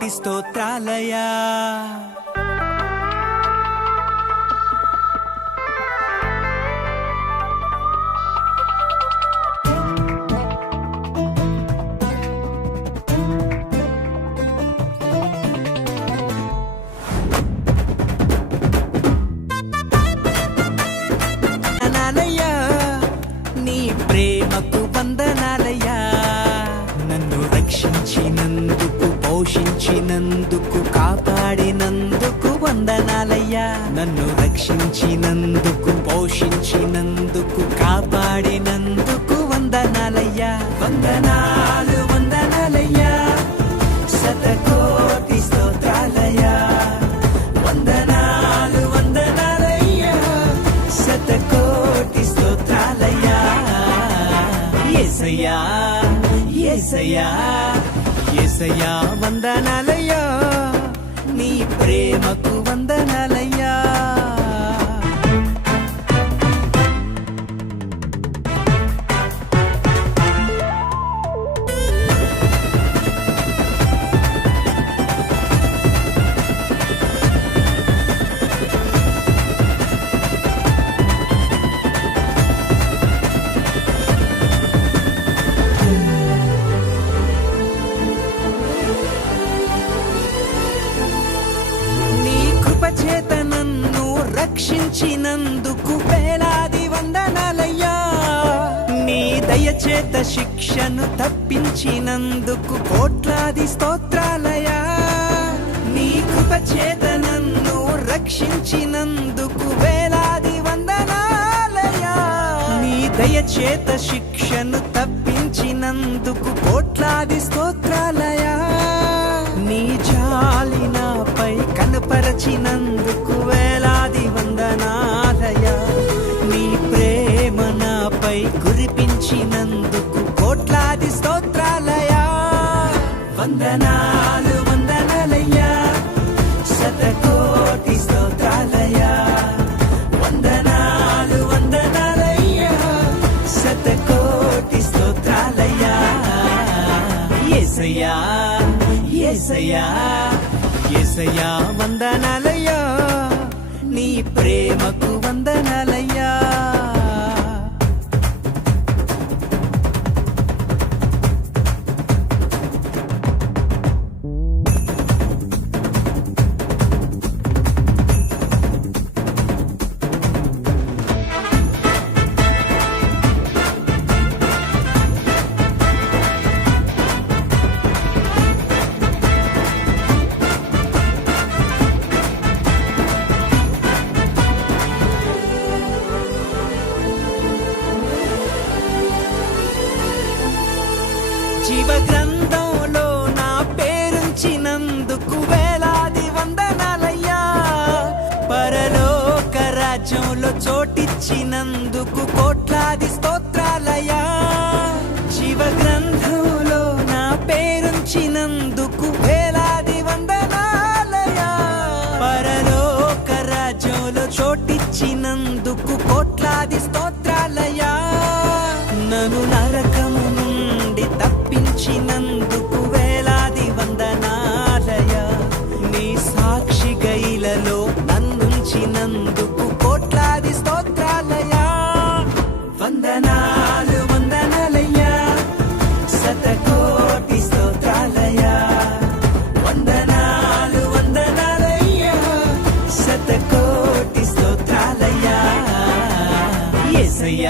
కోటి స్తోత్రాలయా. పోషించినందుకు కాపాడినందుకు వందనాలయ్యా. నన్ను రక్షించినందుకు పోషించినందుకు కాపాడినందుకు వందనాలయ్యా. వందనాలు వందనాలయ్యా. శతకోటి స్తోత్రాలయ్యా. వందనాలు వందనాలయ్యా. శతకోటి స్తోత్రాలయ్యా. ఎసయ్యా ఎసయ్యా ఏసయ్యా వందనాలయ్యా. నీ ప్రేమకు వందనాలయ్యా. రక్షించినందుకు వేలాది వందనాలయ్యా. నీ దయచేత శిక్షను తప్పించినందుకు కోట్లాది స్తోత్రాలయా నీ కృపచేత నన్ను రక్షించినందుకు వేలాది వందనాలయ్యా. నీ దయచేత శిక్షను తప్పించినందుకు కోట్లాది స్తోత్రాలయా నీ జాలి నాపై కనపరచినందు కురిపించినందుకు కోట్లాది స్తోత్రాలయా వందనాలు వందనాలయ్యా. శతకోటి స్తోత్రాలయా వందనాలు వందనాలయ్యా. శతకోటి స్తోత్రాలయ్యా. ఏసయ్యా ఏసయ్యా ఏసయ్యా వందనాలయ్యా. నీ ప్రేమకు వందనాలయ్యా. జీవ గ్రంథంలో నా పేరుంచినందుకు వేలాది వందనాలయ్యా. పరలోక రాజ్యంలో చోటిచ్చినందుకు కోట్లాది స్తోత్రాలయ్యా. జీవ గ్రంథంలో నా పేరుంచినందుకు వేలాది వందనాలయ్యా. పరలోక రాజ్యంలో చోటిచ్చినందుకు కోట్లాది స్తోత్రాలయ్యా.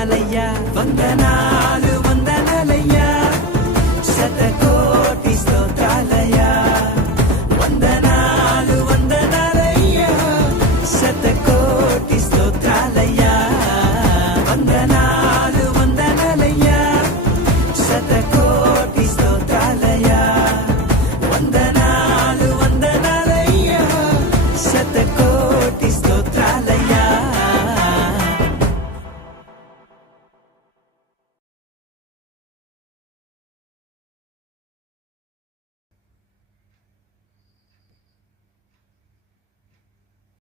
வந்தானையா வந்தனா